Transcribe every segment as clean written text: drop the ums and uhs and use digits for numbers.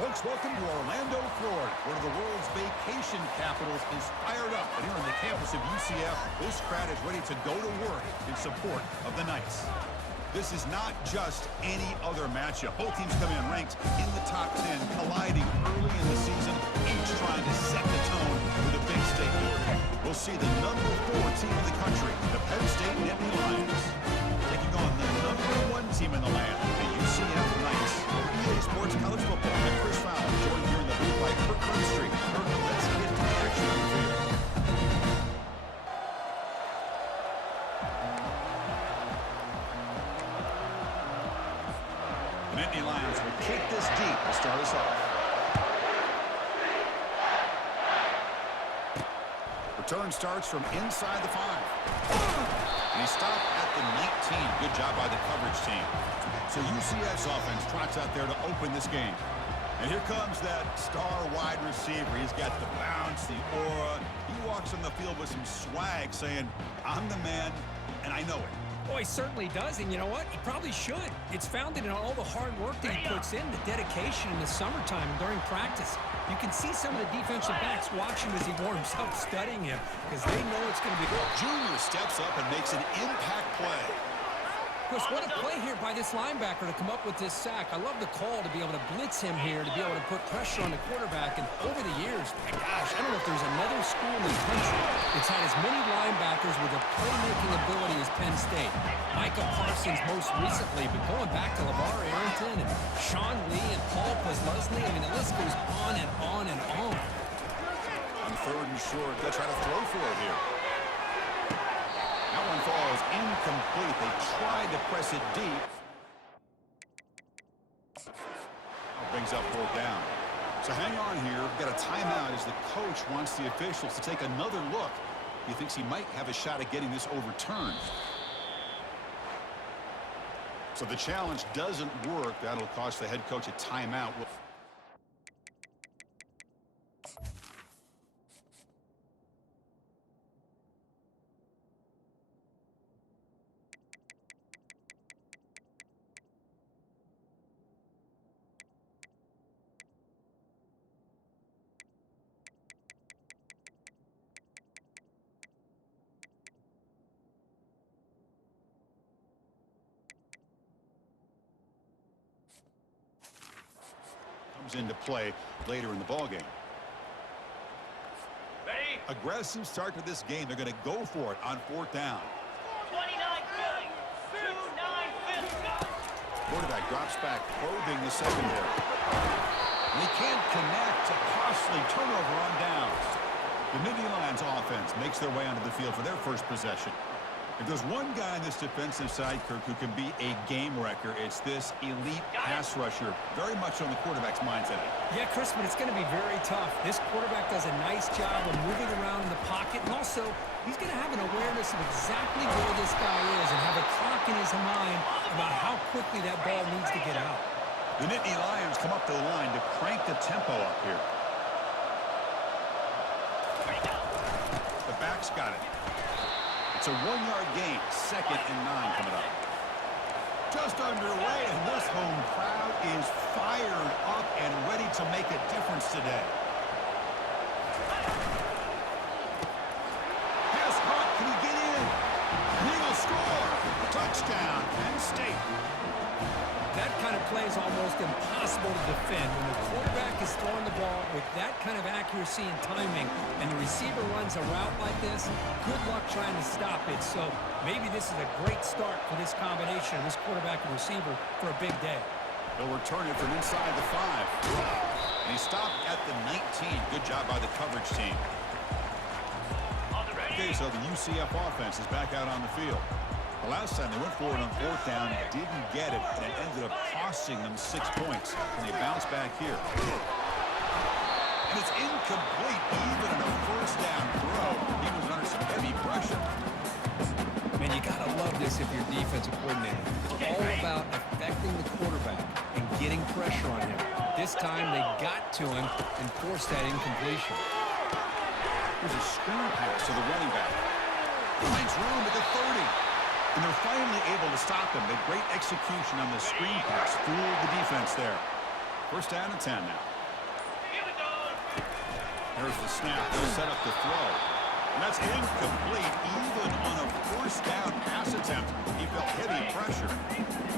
Folks, welcome to Orlando, Florida, one of the world's vacation capitals is fired up. And here on the campus of UCF, this crowd is ready to go to work in support of the Knights. This is not just any other matchup. Both teams come in ranked in the top 10, colliding early in the season, each trying to set the tone with a big statement. We'll see the number 4 team in the country, the Penn State Nittany Lions, taking on the number 1 team in the land, the UCF Knights. EA Sports College Football. I'm Chris Fowler, joined here in the booth by Kirk Street. Kirk, let's get to the action on the field. The Nittany Lions will kick this deep to start us off. Return starts from inside the 5. And he stopped at the 19. Good job by the coverage team. So UCF's offense trots out there to open this game. And here comes that star wide receiver. He's got the bounce, the aura. He walks on the field with some swag saying, I'm the man, and I know it. Oh, he certainly does, and you know what? He probably should. It's founded in all the hard work that he puts in, the dedication in the summertime during practice. You can see some of the defensive backs watching as he warms up, studying him, because they know it's going to be good. Junior steps up and makes an impact play. Chris, what a play here by this linebacker to come up with this sack. I love the call to be able to blitz him here, to be able to put pressure on the quarterback. And over the years, my gosh, I don't know if there's another school in the country that's had as many linebackers with a playmaking ability as Penn State. Micah Parsons most recently, but going back to LeVar Arrington and Sean Lee and Paul Posluszny, I mean, the list goes on and on and on. On 3rd and short, they'll try to throw for it here. That one falls incomplete. They tried to press it deep. Brings up 4th down. So hang on here. We've got a timeout as the coach wants the officials to take another look. He thinks he might have a shot at getting this overturned. So the challenge doesn't work. That'll cost the head coach a timeout. Into play later in the ballgame. Aggressive start to this game. They're going to go for it on 4th down. 29 Philly. 2-9 Quarterback drops back, probing the secondary. And he can't connect. A costly turnover on downs. The Nittany Lions offense makes their way onto the field for their first possession. If there's one guy on this defensive side, Kirk, who can be a game wrecker, it's this elite pass rusher. Very much on the quarterback's mindset. Yeah, Chris, but it's going to be very tough. This quarterback does a nice job of moving around in the pocket, and also he's going to have an awareness of exactly where this guy is and have a clock in his mind about how quickly that ball needs to get out. The Nittany Lions come up to the line to crank the tempo up here. The back's got it. It's a 1-yard gain, 2nd and 9 coming up. Just underway, and this home crowd is fired up and ready to make a difference today. Pass caught, can he get in? He will score. Touchdown, Penn State. That kind of play is almost impossible to defend. When the quarterback is throwing the ball with that kind of accuracy and timing, and the receiver runs a route like this, good luck trying to stop it. So maybe this is a great start for this combination, this quarterback and receiver, for a big day. They'll return it from inside the 5. And he stopped at the 19. Good job by the coverage team. Okay, so the UCF offense is back out on the field. The last time they went for it on 4th down, didn't get it, and it ended up costing them 6 points. And they bounce back here. And it's incomplete, even in a 1st down throw. He was under some heavy pressure. Man, you got to love this if you're defensive coordinator. It's all about affecting the quarterback and getting pressure on him. This time they got to him and forced that incompletion. There's a screen pass to the running back. Finds room at the 30. And they're finally able to stop him. The great execution on the screen pass fooled the defense there. 1st down and 10 now. Here's the snap. They'll set up the throw. And that's incomplete, even on a first down pass attempt. He felt heavy pressure.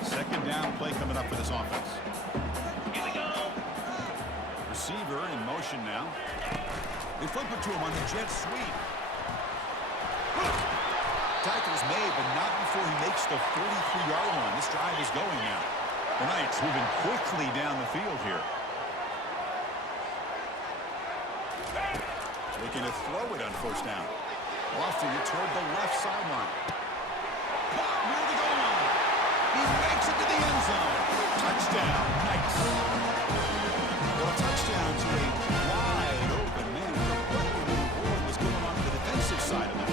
Second down play coming up for this offense. Here we go. Receiver in motion now. They flip it to him on the jet sweep. Tackle's made, but not before he makes the 43-yard line. This drive is going now. The Knights moving quickly down the field here. Looking to throw it on first down. Lofting it toward the left sideline. Caught near the goal line. He makes it to the end zone. Touchdown, Knights. Well, a touchdown to a wide open man. What in the world was going on the defensive side of it?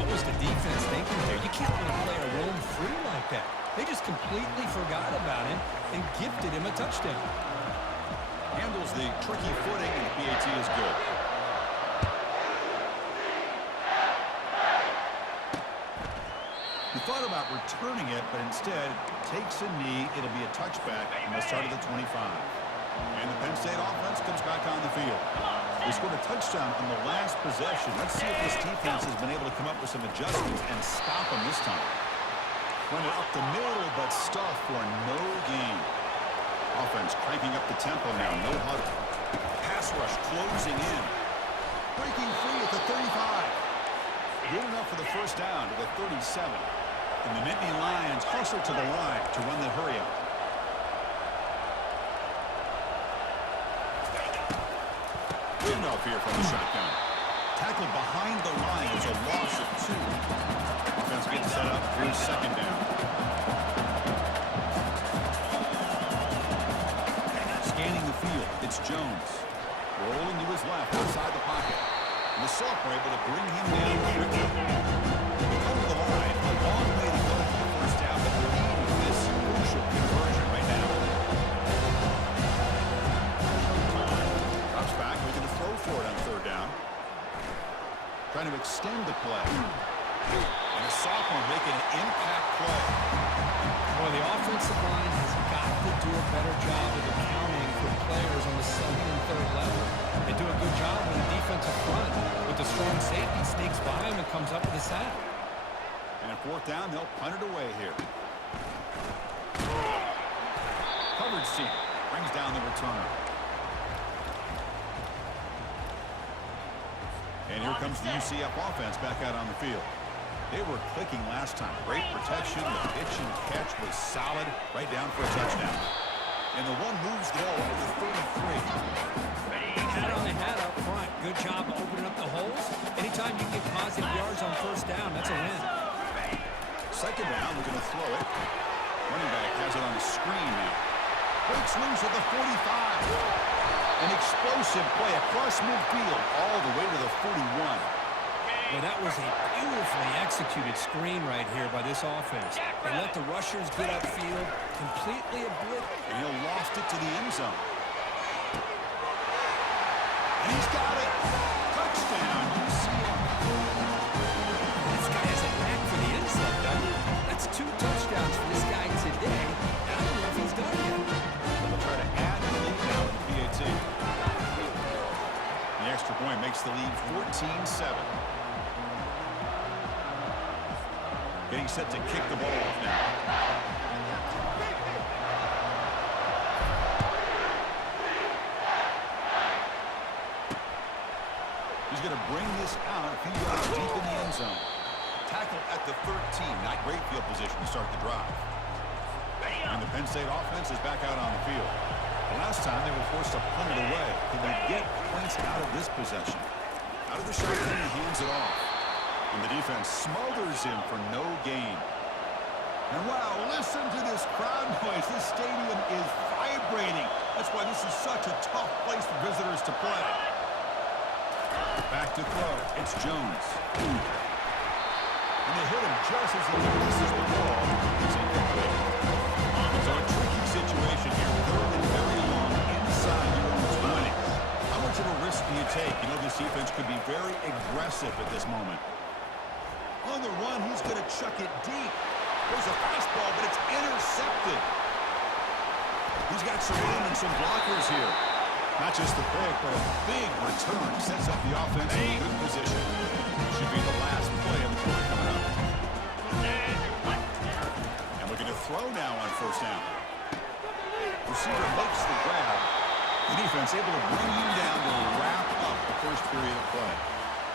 What was the defense thinking there? You can't let a player roam free like that. They just completely forgot about him and gifted him a touchdown. Handles the tricky footing, and the PAT is good. He thought about returning it, but instead takes a knee. It'll be a touchback on the start of the 25. And the Penn State offense comes back on the field. They scored a touchdown on the last possession. Let's see if this defense has been able to come up with some adjustments and stop them this time. Run it up the middle, but stuff for no gain. Offense cranking up the tempo now. No huddle. Pass rush closing in. Breaking free at the 35. Good enough for the first down to the 37. And the Nittany Lions hustle to the line to run the hurry up. Handoff here from the shotgun. Tackled behind the line. It's a loss of 2. Offense gets set up through second down. Scanning the field. It's Jones. Rolling to his left outside the pocket. And the sophomore able to bring him down quickly. They come to the line. A long way to go for the first down, but they're needing this crucial conversion right now. Drops back, looking to throw for it on third down. Trying to extend the play. And a sophomore making an impact play. Well, the offensive line has got to do a better job of accounting for players on the second and third level. They do a good job on the defensive front. With the strong safety, sneaks by him and comes up with a sack. And at fourth down, they'll punt it away here. Coverage seat brings down the returner. And here comes the UCF offense back out on the field. They were clicking last time. Great protection. The pitch and catch was solid. Right down for a touchdown. And the one moves the ball over the 33. Hat on the hat up front. Good job of opening up the holes. Anytime you get positive yards on first down, that's a win. Second down, we're going to throw it. Running back has it on the screen now. Breaks loose at the 45. An explosive play across midfield all the way to the 41. Well, that was a beautifully executed screen right here by this offense. They let the rushers get upfield, completely obliterated. And he lost it to the end zone. And he's got it. Touchdown, UCF. This guy has a knack for the end zone, doesn't he? That's 2 touchdowns for this guy today. I don't know if he's done yet. They'll try to add the lead now to the PAT. The extra point makes the lead 14-7. Getting set to kick the ball off now. He's going to bring this out a few yards deep in the end zone. Tackle at the 13. Not great field position to start the drive. And the Penn State offense is back out on the field. The last time they were forced to punt it away. Can they get points out of this possession? Out of the shotgun, he hands it off. And the defense smothers him for no gain. And wow, listen to this crowd noise. This stadium is vibrating. That's why this is such a tough place for visitors to play. Back to throw. It's Jones. And they hit him just as he releases the ball. It's incomplete. So a tricky situation here. Third and very long inside your own 20. How much of a risk do you take? You know, this defense could be very aggressive at this moment. On the run, he's going to chuck it deep. There's a fastball, but it's intercepted. He's got surrounding some blockers here. Not just the pick, but a big return sets up the offense in a good position. Should be the last play of the quarter coming up. And looking to throw now on first down. Receiver makes the grab. The defense able to bring him down to wrap up the first period of play.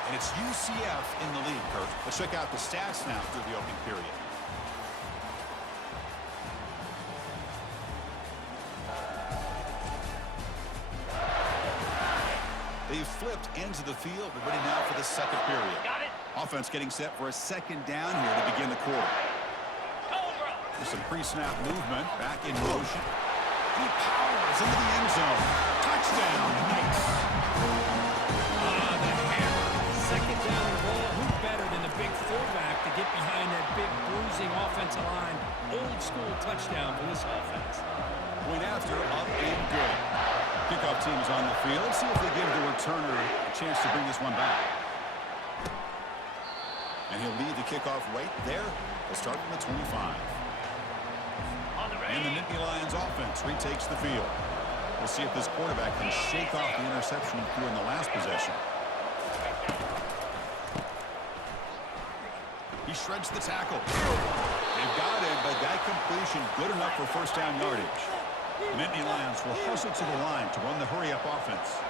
And it's UCF in the lead, Kurt. Let's check out the stats now through the opening period. They've flipped ends of the field. We're ready now for the second period. Got it. Offense getting set for a second down here to begin the quarter. Cobra. There's some pre-snap movement. Back in motion. He powers into the end zone. Touchdown. Nice. The hammer. Second down and goal. Who better than the big fullback to get behind that big bruising offensive line? Old school touchdown for this offense. Point after, up and good. Kickoff team is on the field. Let's see if they give the returner a chance to bring this one back. And he'll lead the kickoff right there. They'll start from the 25. And the Nittany Lions offense retakes the field. We'll see if this quarterback can shake off the interception he threw in the last possession. He shreds the tackle. They've got it, but that completion good enough for first down yardage. The Nittany Lions will hustle to the line to run the hurry-up offense.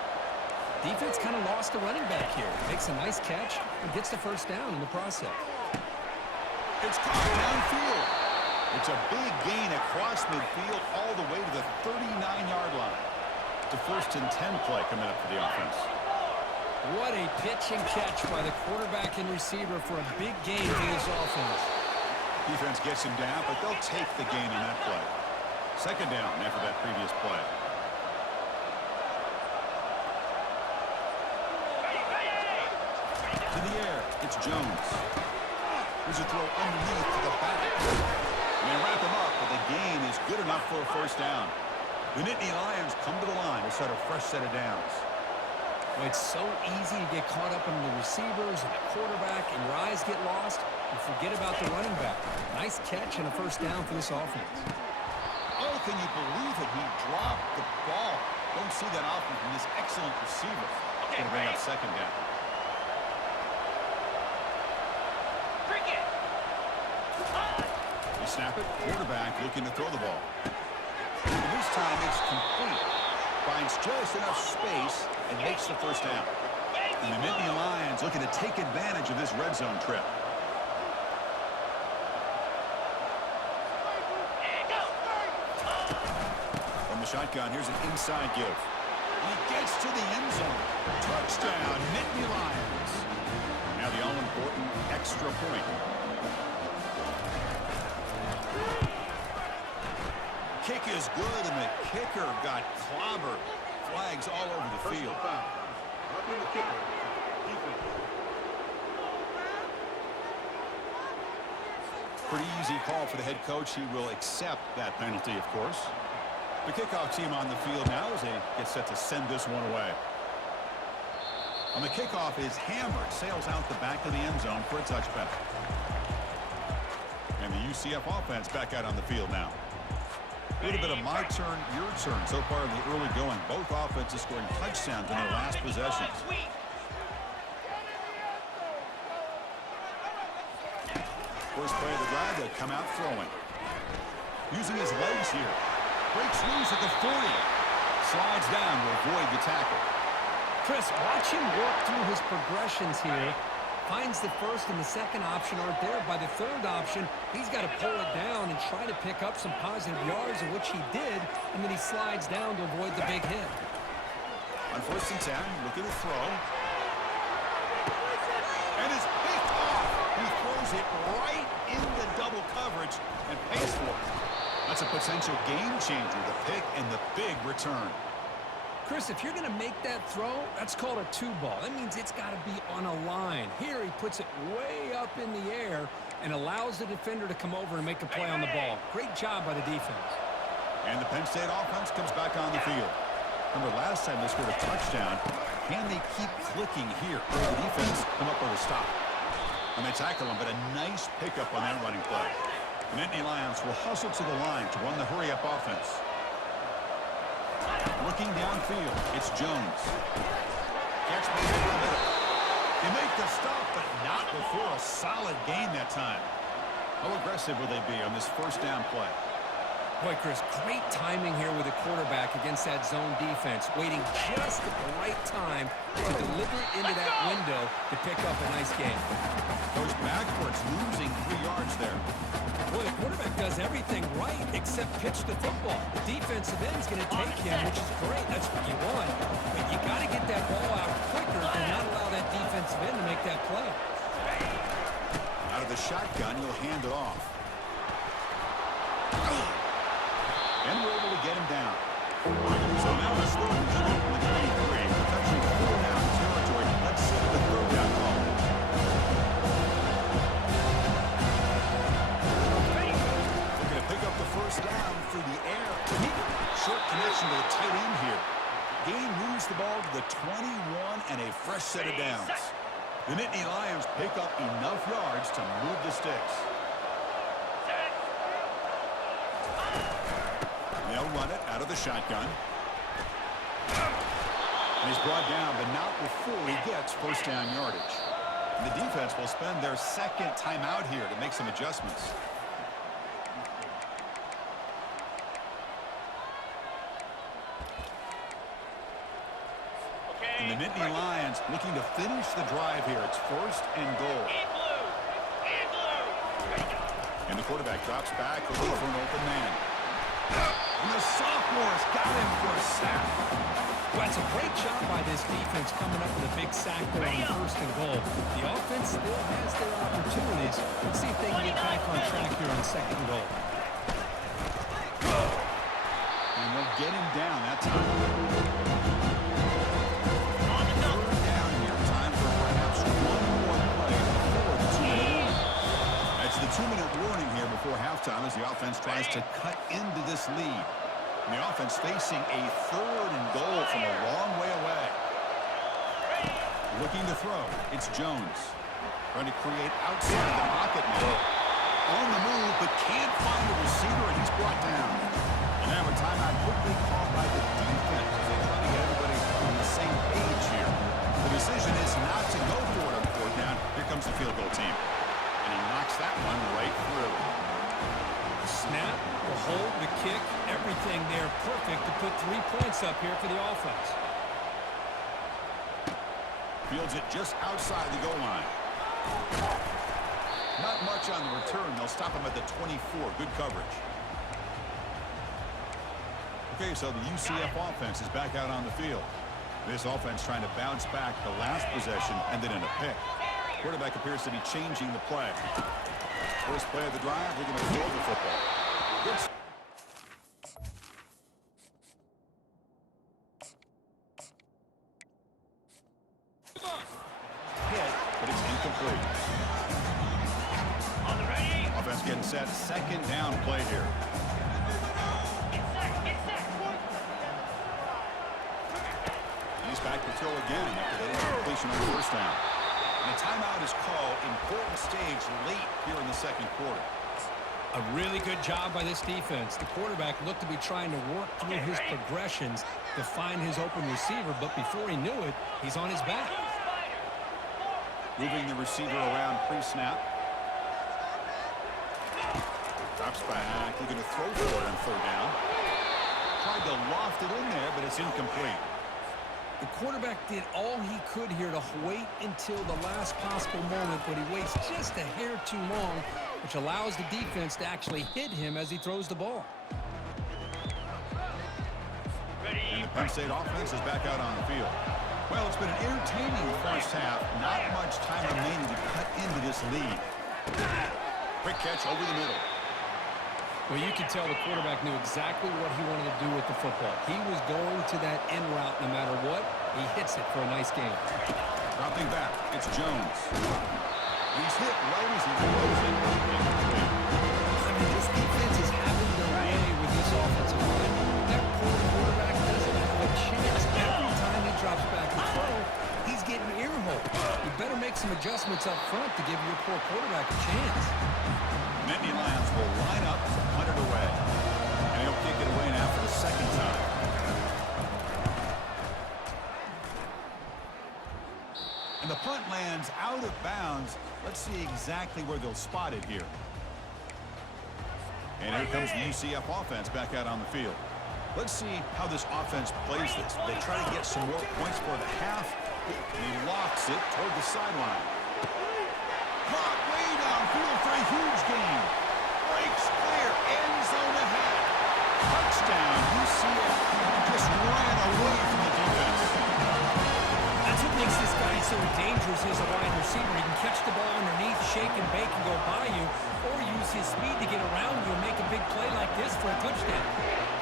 Defense kind of lost a running back here. Makes a nice catch and gets the first down in the process. It's caught downfield. It's a big gain across midfield all the way to the 39-yard line. It's a 1st and 10 play coming up for the offense. What a pitch and catch by the quarterback and receiver for a big gain for this offense. Defense gets him down, but they'll take the gain on that play. Second down after that previous play. To the air, it's Jones. Here's a throw underneath to the back. And they wrap him up, but the gain is good enough for a first down. The Nittany Lions come to the line to set a fresh set of downs. Well, it's so easy to get caught up in the receivers and the quarterback, and your eyes get lost. You forget about the running back. Nice catch and a first down for this offense. Oh, can you believe it? He dropped the ball. Don't see that often from this excellent receiver. It's going to bring up second down. They snap it. Quarterback looking to throw the ball. And this time it's complete. Finds just enough space and makes the first down. And the Nittany Lions looking to take advantage of this red zone trip. From the shotgun, here's an inside give. He gets to the end zone. Touchdown, Nittany Lions. Now the all-important extra point. Kick is good, and the kicker got clobbered. Flags all over the field. Pretty easy call for the head coach. He will accept that penalty, of course. The kickoff team on the field now as they get set to send this one away. On the kickoff is hammered, sails out the back of the end zone for a touchback. And the UCF offense back out on the field now. A little bit of my turn, your turn so far in the early going. Both offenses scoring touchdowns in their last possessions. First play of the drive, they come out throwing. Using his legs here. Breaks loose at the 40. Slides down to avoid the tackle. Chris, watch him work through his progressions here. Finds the first and the second option aren't there. By the third option, he's got to pull it down and try to pick up some positive yards, of which he did, and then he slides down to avoid the big hit. On 1st and 10, look at the throw. And it's picked off. He throws it right into double coverage and pays for it. That's a potential game changer, the pick and the big return. Chris, if you're going to make that throw, that's called a two ball. That means it's got to be on a line. Here he puts it way up in the air and allows the defender to come over and make a play on the ball. Great job by the defense. And the Penn State offense comes back on the field. Remember last time they scored a touchdown. Can they keep clicking here? Or the defense come up with a stop? And they tackle him, but a nice pickup on that running play. The Nittany Lions will hustle to the line to run the hurry-up offense. Looking downfield, it's Jones. Catch made in the middle. They make the stop, but not before a solid gain that time. How aggressive will they be on this first down play? Boy, Chris, great timing here with the quarterback against that zone defense, waiting just at the right time to deliver into that window to pick up a nice gain. Goes backwards, losing 3 yards there. Boy, the quarterback does everything right except pitch the football. The defensive end's going to take him, which is great. That's what you want. But you got to get that ball out quicker and not allow that defensive end to make that play. Out of the shotgun, he'll hand it off. And we're able to get him down. So now it's third and short from the 23. Touching 4-down territory. Let's see the third down call. They're going to pick up the first down through the air. Short connection to the tight end here. Gain moves the ball to the 21 and a fresh set of downs. The Nittany Lions pick up enough yards to move the sticks. They'll run it out of the shotgun. And he's brought down, but not before he gets first down yardage. And the defense will spend their second timeout here to make some adjustments. And the Nittany Lions looking to finish the drive here. It's first and goal. And the quarterback drops back, looking for an open man. And the sophomore's got him for a sack. Well, it's a great job by this defense coming up with a big sack there on first and goal. The offense still has their opportunities. Let's see if they can get back on track here on second and goal. And they'll get him down that time. Third down here. Time for perhaps one more play before the 2-minute warning. That's the 2-minute warning here before halftime as the offense tries to cut into this lead. And the offense facing a third and goal from a long way away. Looking to throw. It's Jones. Trying to create outside the pocket now. On the move, but can't find a receiver, and he's brought down. And now a timeout quickly called by the defense as they try to get everybody on the same page here. The decision is not to go for it on fourth down. Here comes the field goal team. And he knocks that one right through. Snap, the hold, the kick, everything there perfect to put 3 points up here for the offense. Fields it just outside the goal line. Not much on the return. They'll stop him at the 24. Good coverage. Okay, so the UCF offense is back out on the field. This offense trying to bounce back. The last possession ended in a pick. Quarterback appears to be changing the play. First play of the drive, they're going to throw the football. Good. Hit, but it's incomplete. On the ready. Offense getting set. Second down play here. He's back to throw again after getting a completion on the first down. And a timeout is called. Important stage late here in the second quarter. A really good job by this defense. The quarterback looked to be trying to work through his progressions to find his open receiver, but before he knew it, he's on his back. Moving the receiver around pre-snap. Drops back, looking to throw for it on third down. Tried to loft it in there, but it's incomplete. The quarterback did all he could here to wait until the last possible moment, but he waits just a hair too long, which allows the defense to actually hit him as he throws the ball. And the Penn State offense is back out on the field. Well, it's been an entertaining first half. Not much time remaining to cut into this lead. Quick catch over the middle. Well, you can tell the quarterback knew exactly what he wanted to do with the football. He was going to that end route no matter what. He hits it for a nice game. Dropping back, it's Jones. He's hit right as he throws it. I mean, this defense is having their way with this offensive line. That poor quarterback doesn't have a chance. Every time he drops back to throw, he's getting ear-hole. You better make some adjustments up front to give your poor quarterback a chance. Nittany Lions will line up to punt it away. And he'll kick it away now for the second time. And the punt lands out of bounds. Let's see exactly where they'll spot it here. And here comes the UCF offense back out on the field. Let's see how this offense plays this. They try to get some more points for the half. And he lofts it toward the sideline. Caught way downfield for a huge gain. Breaks clear. End zone ahead. Touchdown. UCF just ran away from the defense. That's what makes this guy so dangerous as a wide receiver. He can catch the ball underneath, shake and bake and go by you, or use his speed to get around you and make a big play like this for a touchdown.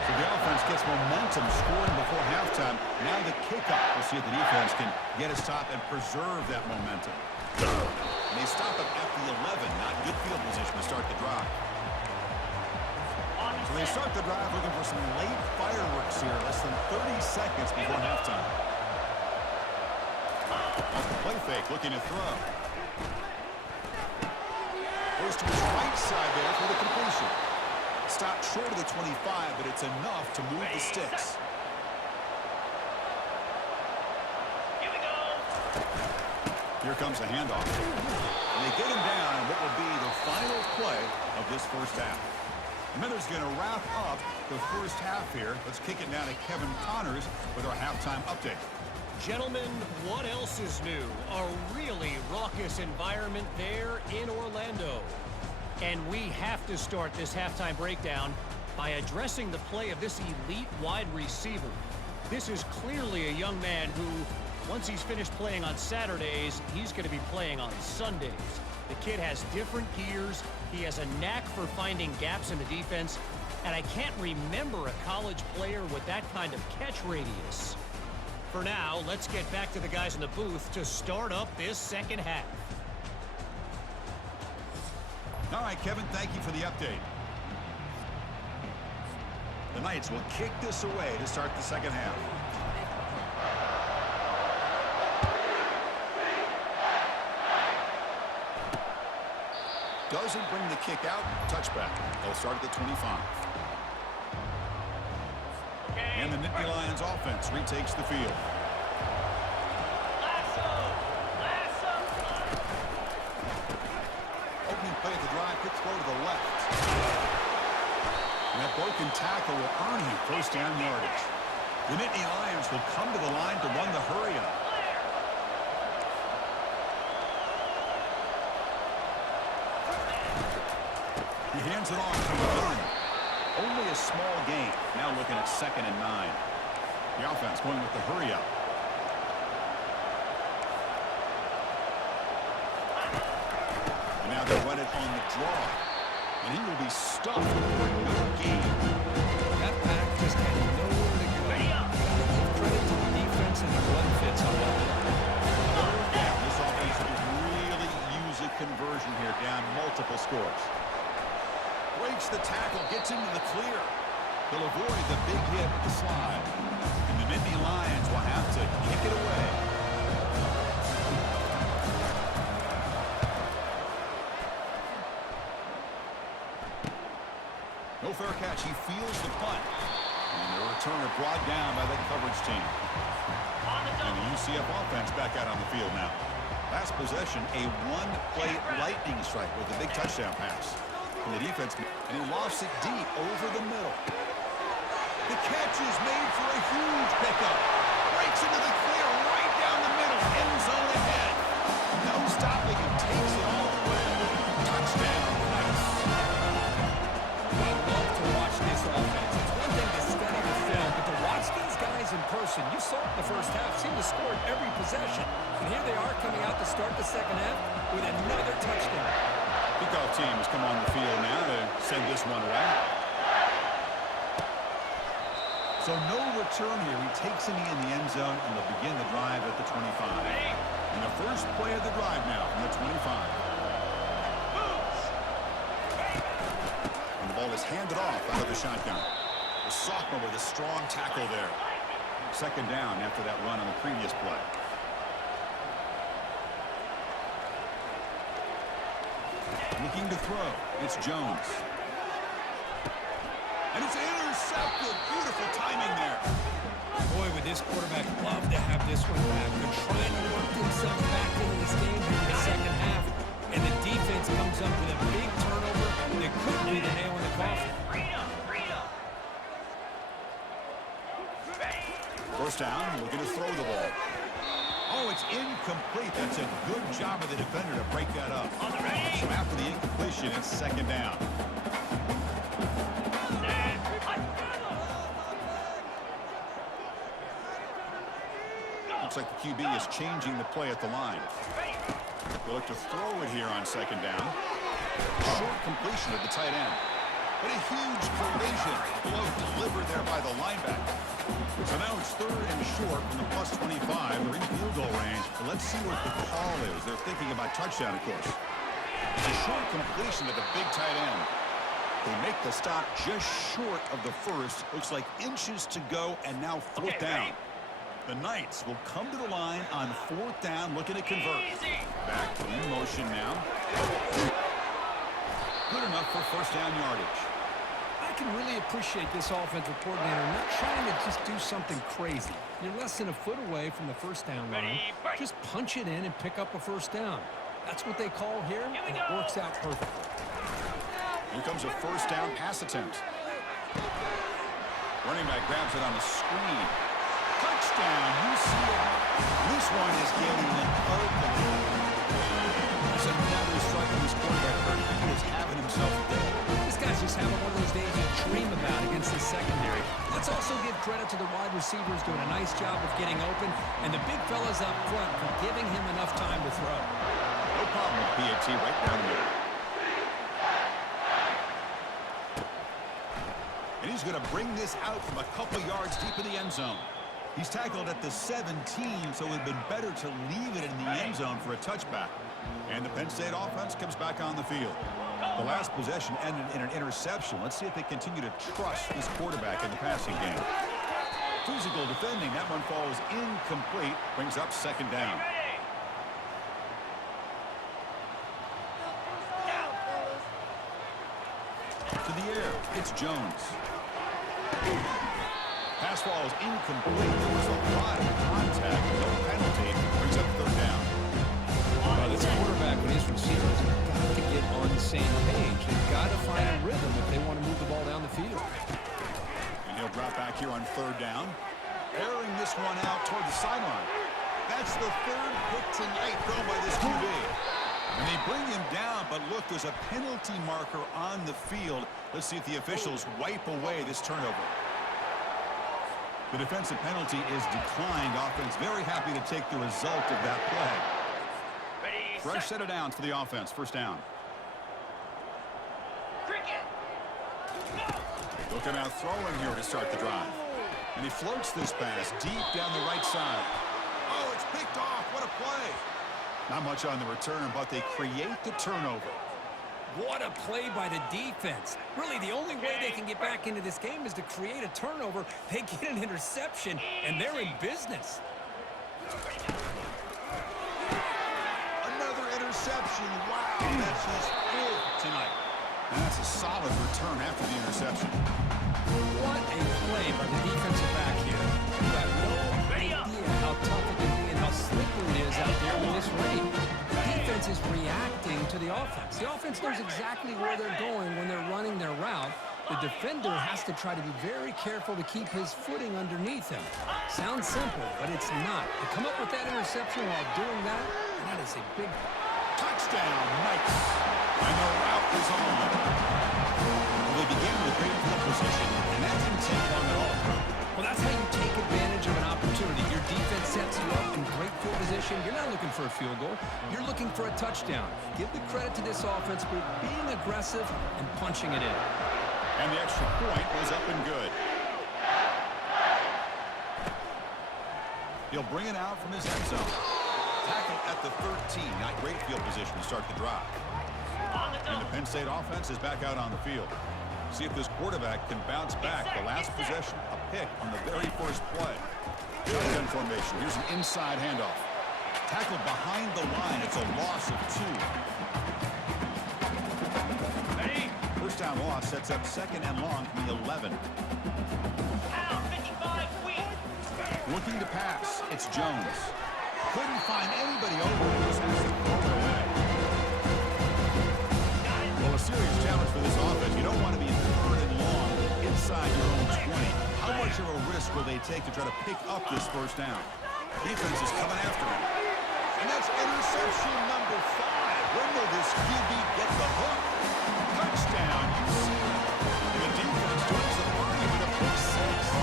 So the offense gets momentum scoring before halftime. Now the kickoff. We'll see if the defense can get a stop and preserve that momentum. And they stop it at the 11. Not good field position to start the drive. So they start the drive looking for some late fireworks here. Less than 30 seconds before halftime. Off the play fake, looking to throw. Goes to his right side there for the completion. Stopped short of the 25, but it's enough to move the sticks. Here we go. Here comes a handoff. And they get him down on what will be the final play of this first half. Miller's going to wrap up the first half here. Let's kick it now to Kevin Connors with our halftime update. Gentlemen, what else is new? A really raucous environment there in Orlando. And we have to start this halftime breakdown by addressing the play of this elite wide receiver. This is clearly a young man who, once he's finished playing on Saturdays, he's going to be playing on Sundays. The kid has different gears. He has a knack for finding gaps in the defense. And I can't remember a college player with that kind of catch radius. For now, let's get back to the guys in the booth to start up this second half. All right, Kevin, thank you for the update. The Knights will kick this away to start the second half. Doesn't bring the kick out. Touchback. They'll start at the 25. And the Nittany Lions offense retakes the field. Opening play at the drive, quick throw to the left. And that broken tackle will earn him first down yardage. The Nittany Lions will come to the line to run the hurry-up. He hands it off to McGovern. Only a small gain. Now looking at 2nd and 9. The offense going with the hurry-up. And now they'll run it on the draw. And he will be stuffed for no gain. That back just had nowhere to go. Gotta give credit to the defense and the run fits on that. Yeah, this offense could really use a conversion here, down multiple scores. Breaks the tackle, gets into the clear. They'll avoid the big hit with the slide. And the Nittany Lions will have to kick it away. No fair catch. He feels the punt. And the returner brought down by the coverage team. And the UCF offense back out on the field now. Last possession, a one-play lightning strike with a big touchdown pass. From the defense, and he lofts it deep over the middle. The catch is made for a huge pickup. Breaks into the clear right down the middle. End zone ahead. No stopping him. Takes it all the way. Touchdown. Nice. I love to watch this offense. It's one thing to study the film, but to watch these guys in person, you saw it in the first half, seemed to score every possession. And here they are coming out to start the second half with another touchdown. Kickoff team has come on the field now to send this one away. So no return here. He takes it in the end zone, and they'll begin the drive at the 25. And the first play of the drive now from the 25. And the ball is handed off out of the shotgun. The sophomore with a strong tackle there. 2nd down after that run on the previous play. Looking to throw. It's Jones. And it's intercepted. Beautiful timing there. Boy, would this quarterback love to have this one back. They're trying to work themselves back into this game in the second half, and the defense comes up with a big turnover that could be the nail in the coffin. First down, looking to throw the ball. Oh, it's incomplete. That's a good job of the defender to break that up. So after the incompletion, it's second down. Looks like the QB is changing the play at the line. They'll look to throw it here on second down. Short completion at the tight end. But a huge collision. Blow delivered there by the linebacker. So now it's third and short from the plus 25. They're in field goal range. But let's see what the call is. They're thinking about touchdown, of course. It's a short completion to the big tight end. They make the stop just short of the first. Looks like inches to go, and now fourth down. The Knights will come to the line on fourth down, looking to convert. Back in motion now. Good enough for first down yardage. I can really appreciate this offensive coordinator not trying to just do something crazy. You're less than a foot away from the first down line. Just punch it in and pick up a first down. That's what they call here, and it works out perfectly. Here comes a first down pass attempt. Running back grabs it on the screen. Touchdown, UCF. This one is getting an ugly. There's another strike from this quarterback. He is having himself a day. This guy's just having one of those days you dream about against the secondary. Let's also give credit to the wide receivers doing a nice job of getting open, and the big fellas up front for giving him enough time to throw. No problem with PAT right down there. And he's going to bring this out from a couple yards deep in the end zone. He's tackled at the 17, so it would have been better to leave it in the end zone for a touchback. And the Penn State offense comes back on the field. The last possession ended in an interception. Let's see if they continue to trust this quarterback in the passing game. Physical defending. That one falls incomplete. Brings up second down. To the air. It's Jones. Pass ball is incomplete. There was a lot of contact. No penalty. Brings up third down. This quarterback and his receivers have got to get on the same page. They've got to find a rhythm if they want to move the ball down the field. And he'll drop back here on third down. Airing this one out toward the sideline. That's the third pick tonight thrown by this QB. And they bring him down, but look, there's a penalty marker on the field. Let's see if the officials wipe away this turnover. The defensive penalty is declined. Offense very happy to take the result of that play. Fresh set of downs for the offense. First down. Looking out throwing here to start the drive. And he floats this pass deep down the right side. Oh, it's picked off. What a play. Not much on the return, but they create the turnover. What a play by the defense. Really, the only way they can get back into this game is to create a turnover. They get an interception, and they're in business. Another interception. Wow, that's his fifth tonight. And that's a solid return after the interception. What a play by the defensive back here. You have no idea how tough it can be and how slippery it is out there with this rain. The defense is reacting to the offense. The offense knows exactly where they're going when they're running their route. The defender has to try to be very careful to keep his footing underneath him. Sounds simple, but it's not. To come up with that interception while doing that, that is a big Touchdown, Knights. And the route is on. Well, they began with great field position, and that didn't take long at all. Well, that's how you take advantage of an opportunity. Your defense sets you up in great field position. You're not looking for a field goal. You're looking for a touchdown. Give the credit to this offense for being aggressive and punching it in. And the extra point was up and good. He'll bring it out from his end zone. Tackle at the 13. Not great field position to start the drive. And the Penn State offense is back out on the field. See if this quarterback can bounce back. The last possession, a pick on the very first play. Shotgun formation. Here's an inside handoff. Tackled behind the line. It's a loss of 2. First down loss sets up second and long from the 11. Looking to pass. It's Jones. Couldn't find anybody open. Just has to throw it away. Well, a serious challenge for this offense. You don't want to be third and long inside your own 20. How much of a risk will they take to try to pick up this first down? Defense is coming after him. And that's interception number 5. When will this QB get the hook? Touchdown, UCF. And the defense joins the party with a pick 6.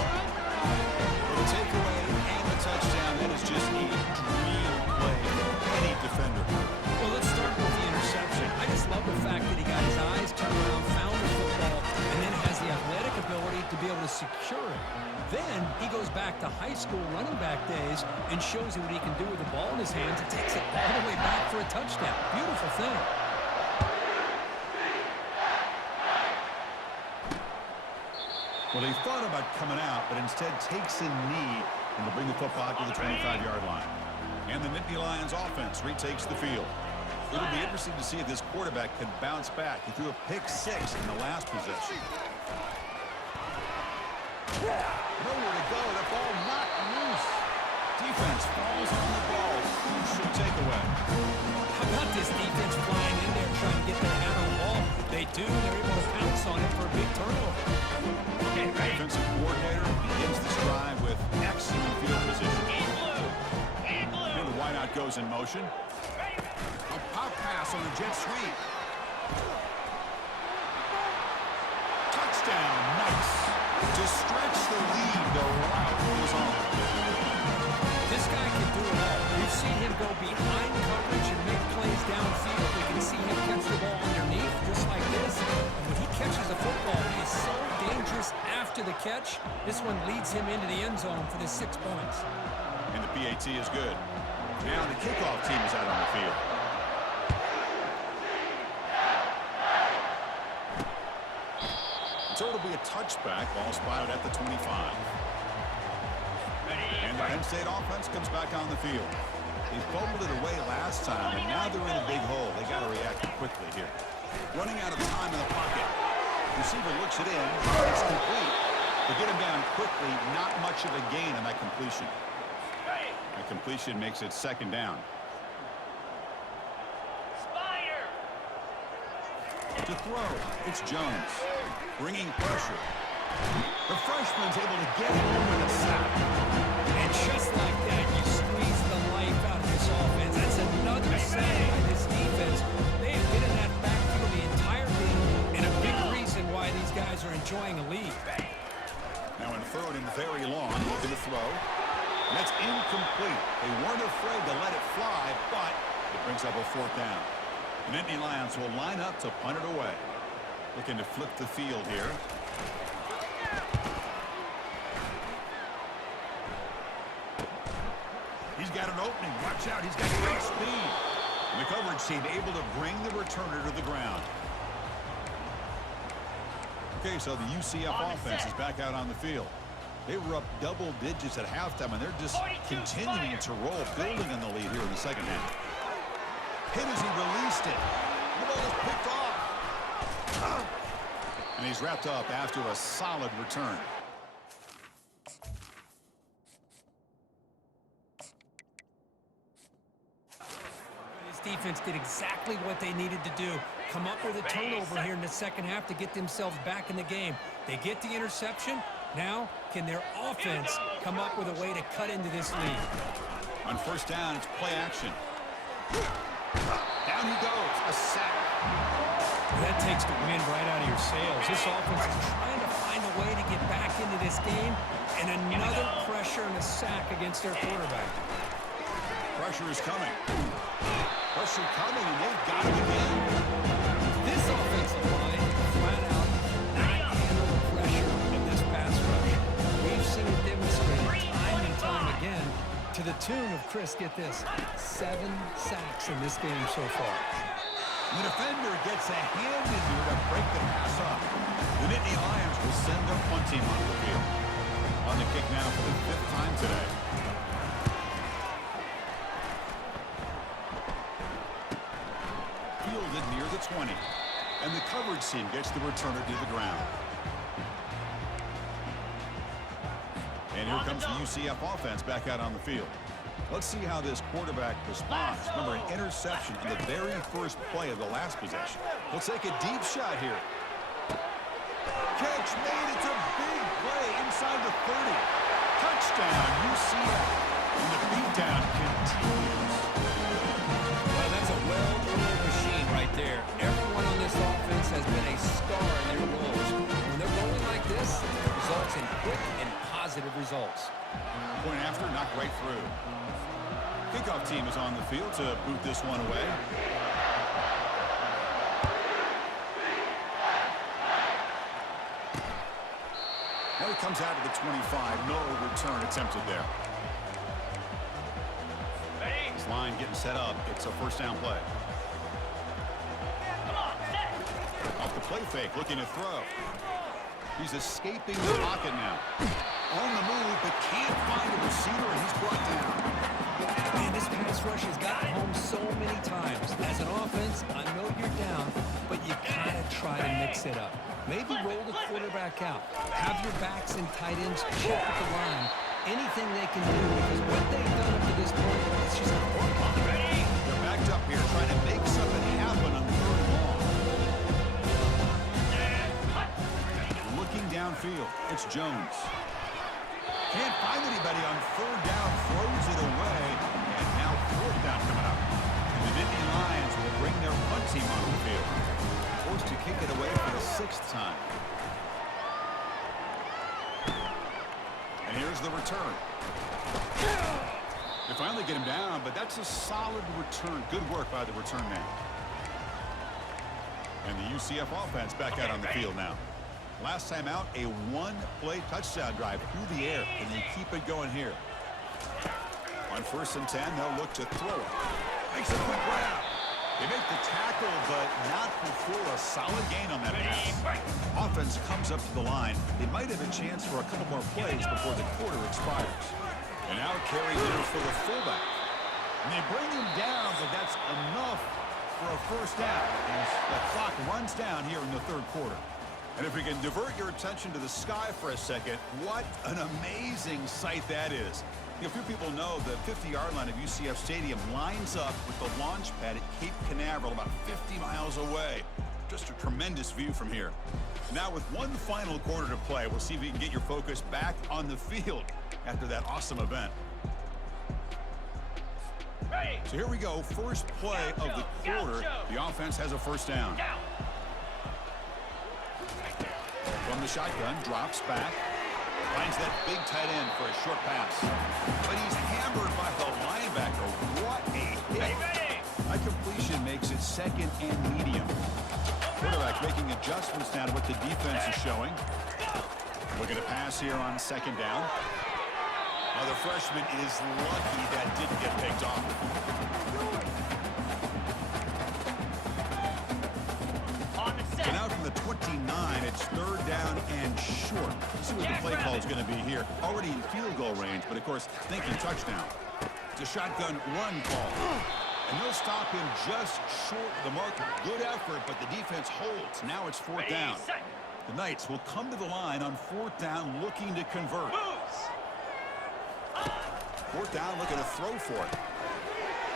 With a takeaway and the touchdown, that is just a dream play for any defender. Well, let's start with the interception. I just love the fact that he got his eyes turned around, found the football, and then has the athletic ability to be able to secure it. Then he goes back to high school running back days and shows you what he can do with the ball in his hands and takes it all the way back for a touchdown. Beautiful thing. Well, he thought about coming out, but instead takes a knee and will bring the football to the 25-yard line. And the Nittany Lions offense retakes the field. It'll be interesting to see if this quarterback can bounce back. He threw a pick 6 in the last possession. Nowhere to go. The ball not loose. Defense falls on the ball. Crucial takeaway. How about this defense flying in there trying to get their hand on the ball? They do. They're able to pounce on it for a big turnover. Okay, ready? Defensive coordinator begins this drive with excellent field position. In blue. In blue. And the wideout goes in motion. Ready? A pop pass on the jet sweep. Touchdown. Nice. To stretch the lead, the route is on. This guy can do it all. We've seen him go behind coverage and make plays downfield. We can see him catch the ball underneath just like this. And when he catches the football, he's so dangerous after the catch. This one leads him into the end zone for the 6 points. And the PAT is good. Now the kickoff team is out on the field. So it'll be a touchback. Ball spotted at the 25. And the Penn State offense comes back on the field. They fumbled it away last time, and now they're in a big hole. They got to react quickly here. Running out of time in the pocket. Receiver looks it in. It's complete. They get him down quickly. Not much of a gain on that completion. That completion makes it second down. Spider. To throw, it's Jones. Bringing pressure. The freshman's able to get home with a sack. And just like that, you squeeze the life out of this offense. That's another sack by this defense. They have been in that backfield the entire game, and a big reason why these guys are enjoying a lead. Now in third and very long, looking to throw. And that's incomplete. They weren't afraid to let it fly, but it brings up a 4th down. The Nittany Lions will line up to punt it away. Looking to flip the field here. He's got an opening. Watch out. He's got great speed. And the coverage team able to bring the returner to the ground. Okay, so the UCF offense is back out on the field. They were up double digits at halftime, and they're just continuing to roll, building on the lead here in the second half. Hit as he released it. The ball is picked off. And he's wrapped up after a solid return. His defense did exactly what they needed to do. Come up with a turnover here in the second half to get themselves back in the game. They get the interception. Now, can their offense come up with a way to cut into this lead? On first down, it's play action. Down he goes. A sack. That takes the wind right out of your sails. This offense is trying to find a way to get back into this game, and another pressure and a sack against their quarterback. Pressure is coming. Pressure coming, and they've got it again. This offensive line, flat out, not handle the pressure of this pass rush. We've seen it demonstrated time and time again to the tune of, Chris, get this, 7 sacks in this game so far. The defender gets a hand in here to break the pass up. The Nittany Lions will send their punt team onto the field. On the kick now for the 5th time today. Fielded near the 20. And the coverage team gets the returner to the ground. And here comes the UCF offense back out on the field. Let's see how this quarterback responds. Remember, an interception on the very first play of the last possession. He'll take a deep shot here. Catch made. It's a big play inside the 30. Touchdown, UCF. And the beatdown continues. Well, that's a well-oiled machine right there. Everyone on this offense has been a star in their roles. When they're rolling like this, it results in quick and positive results. Point after, knocked right through. Kickoff team is on the field to boot this one away. Now he comes out to the 25. No return attempted there. Ready? This line getting set up. It's a first down play. Come on, set. Off the play fake, looking to throw. He's escaping the pocket now. On the move, but can't find a receiver, and he's brought down. Man, this pass rush has gotten home so many times. As an offense, I know you're down, but you gotta try to mix it up. Maybe roll the quarterback out. Have your backs and tight ends check with the line. Anything they can do, because what they've done up to this point, it's just not working. Ready? They're backed up here trying to make something happen on the third and long. Looking downfield, it's Jones. Can't find anybody on third down, throws it away, and now fourth down coming up. And the Nittany Lions will bring their punt team on the field. Forced to kick it away for the 6th time. And here's the return. They finally get him down, but that's a solid return. Good work by the return man. And the UCF offense back out on the field now. Last time out, a one-play touchdown drive through the air. Can they keep it going here? On 1st and 10, they'll look to throw it. Makes a quick grab. They make the tackle, but not before a solid gain on that pass. Offense comes up to the line. They might have a chance for a couple more plays before the quarter expires. And now carry there for the fullback. And they bring him down, but that's enough for a first down as the clock runs down here in the 3rd quarter. And if we can divert your attention to the sky for a second, what an amazing sight that is. You know, few people know the 50-yard line of UCF Stadium lines up with the launch pad at Cape Canaveral about 50 miles away. Just a tremendous view from here. Now with one final quarter to play, we'll see if we can get your focus back on the field after that awesome event. Ready? So here we go, first play of the quarter. The offense has a first down. Down. From the shotgun, drops back. Finds that big tight end for a short pass. But he's hammered by the linebacker. What a hit. Ready? That completion makes it 2nd and medium. Quarterback making adjustments now to what the defense is showing. Looking to pass here on 2nd down. Now the freshman is lucky that didn't get picked off. So now from the 29, it's 3rd down and short. Let's see what the play call is going to be here. Already in field goal range, but of course thinking touchdown. It's a shotgun run call. And they'll stop him just short of the marker. Good effort, but the defense holds. Now it's 4th down. The Knights will come to the line on 4th down looking to convert. 4th down looking to throw for it.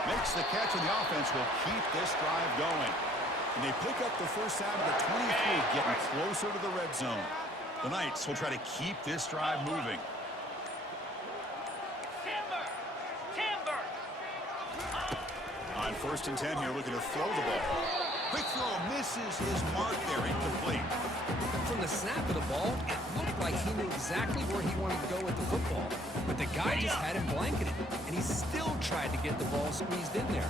Makes the catch, and the offense will keep this drive going. And they pick up the first down to the 23, getting closer to the red zone. The Knights will try to keep this drive moving. Timber. On 1st and 10 here, looking to throw the ball. Quick throw, misses his mark there, incomplete. From the snap of the ball, it looked like he knew exactly where he wanted to go with the football. But the guy just had him blanketed, and he still tried to get the ball squeezed in there.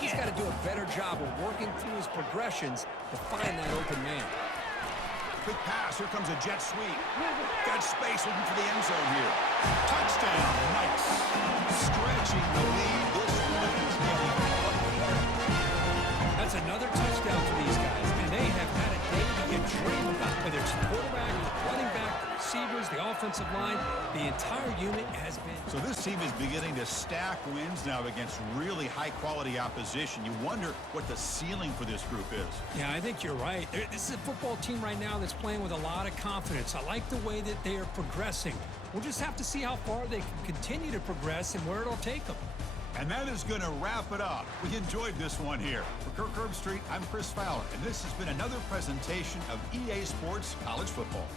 He's got to do a better job of working through his progressions to find that open man. Quick pass, here comes a jet sweep. Got space looking for the end zone here. Touchdown, Knights. Stretching the lead. This one is getting up. That's another touchdown for these guys, and they have had a day that you dream about. Whether it's the quarterback, the running back, the receivers, the offensive line, the entire unit has been. So this team is beginning to stack wins now against really high-quality opposition. You wonder what the ceiling for this group is. Yeah, I think you're right. This is a football team right now that's playing with a lot of confidence. I like the way that they are progressing. We'll just have to see how far they can continue to progress and where it'll take them. And that is going to wrap it up. We enjoyed this one here. For Kirk Herbstreit, I'm Chris Fowler, and this has been another presentation of EA Sports College Football.